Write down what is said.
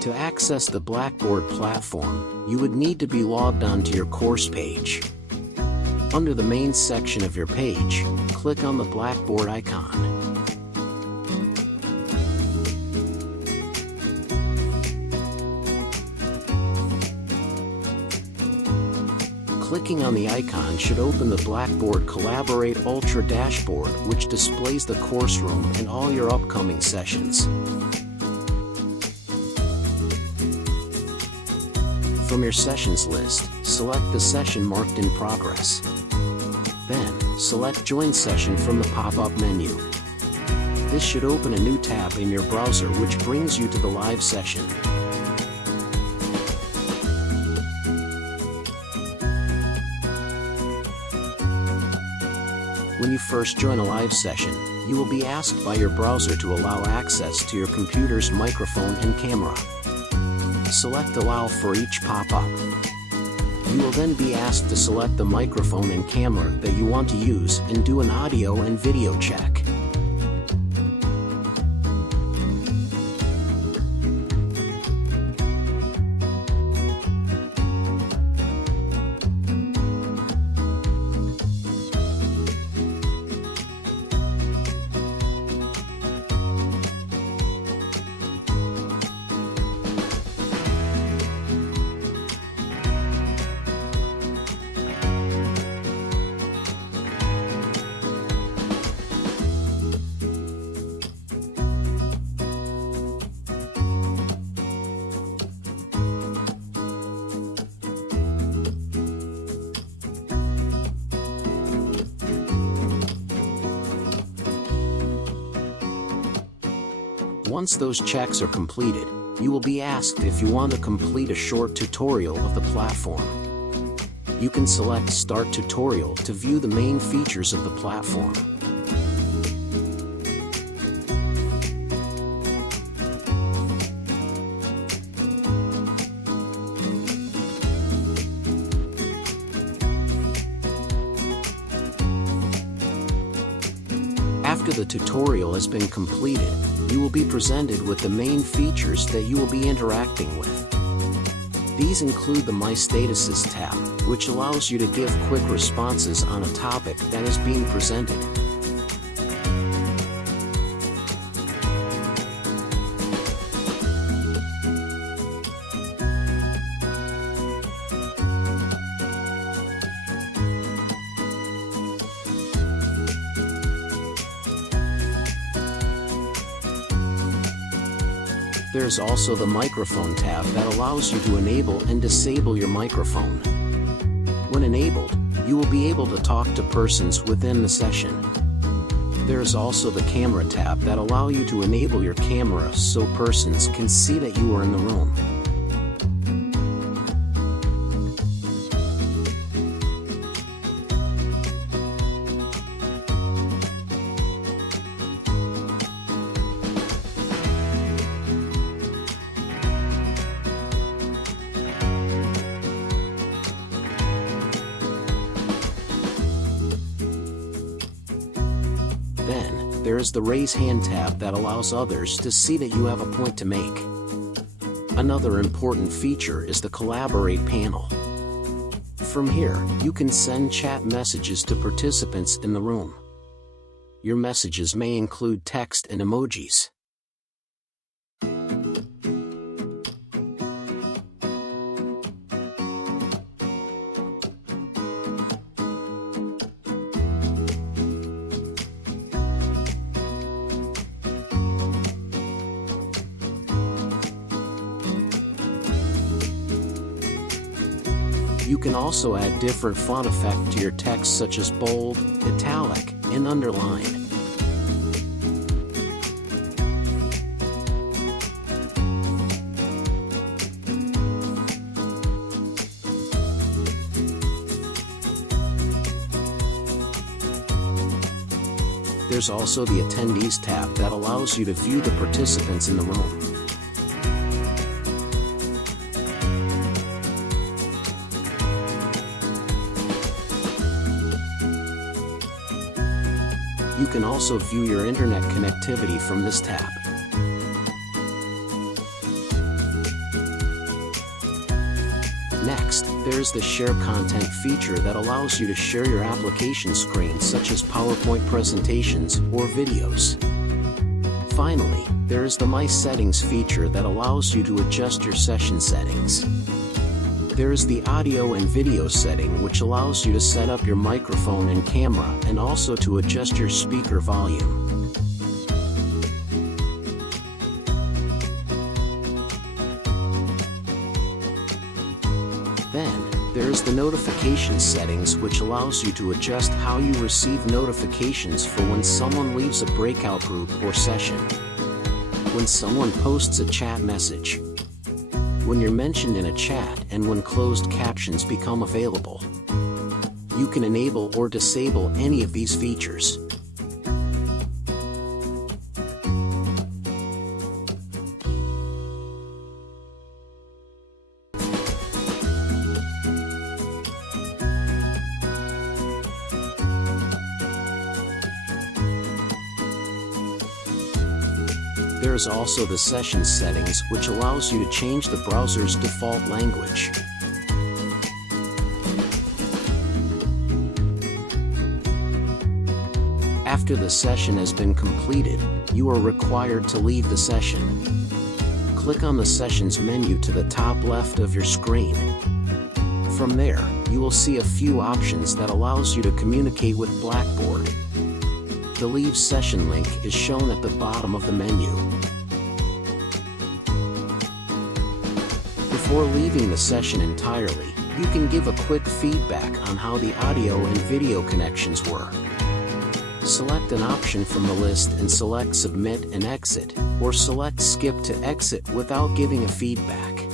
To access the Blackboard platform, you would need to be logged onto your course page. Under the main section of your page, click on the Blackboard icon. Clicking on the icon should open the Blackboard Collaborate Ultra dashboard, which displays the course room and all your upcoming sessions. From your sessions list, select the session marked in progress. Then, select Join Session from the pop-up menu. This should open a new tab in your browser which brings you to the live session. When you first join a live session, you will be asked by your browser to allow access to your computer's microphone and camera. Select Allow for each pop-up. You will then be asked to select the microphone and camera that you want to use and do an audio and video check. Once those checks are completed, you will be asked if you want to complete a short tutorial of the platform. You can select Start Tutorial to view the main features of the platform. After the tutorial has been completed, you will be presented with the main features that you will be interacting with. These include the My Statuses tab, which allows you to give quick responses on a topic that is being presented. There's also the Microphone tab that allows you to enable and disable your microphone. When enabled, you will be able to talk to persons within the session. There's also the Camera tab that allows you to enable your camera so persons can see that you are in the room. Then, there is the Raise Hand tab that allows others to see that you have a point to make. Another important feature is the Collaborate panel. From here, you can send chat messages to participants in the room. Your messages may include text and emojis. You can also add different font effects to your text such as bold, italic, and underline. There's also the Attendees tab that allows you to view the participants in the room. You can also view your internet connectivity from this tab. Next, there's the Share Content feature that allows you to share your application screen such as PowerPoint presentations or videos. Finally, there is the My Settings feature that allows you to adjust your session settings. There is the audio and video setting which allows you to set up your microphone and camera and also to adjust your speaker volume. Then, there's the notification settings which allows you to adjust how you receive notifications for when someone leaves a breakout group or session, when someone posts a chat message, when you're mentioned in a chat, and when closed captions become available. You can enable or disable any of these features. There is also the session settings which allows you to change the browser's default language. After the session has been completed, you are required to leave the session. Click on the Sessions menu to the top left of your screen. From there, you will see a few options that allows you to communicate with Blackboard. The Leave Session link is shown at the bottom of the menu. Before leaving the session entirely, you can give a quick feedback on how the audio and video connections were. Select an option from the list and select Submit and Exit, or select Skip to exit without giving a feedback.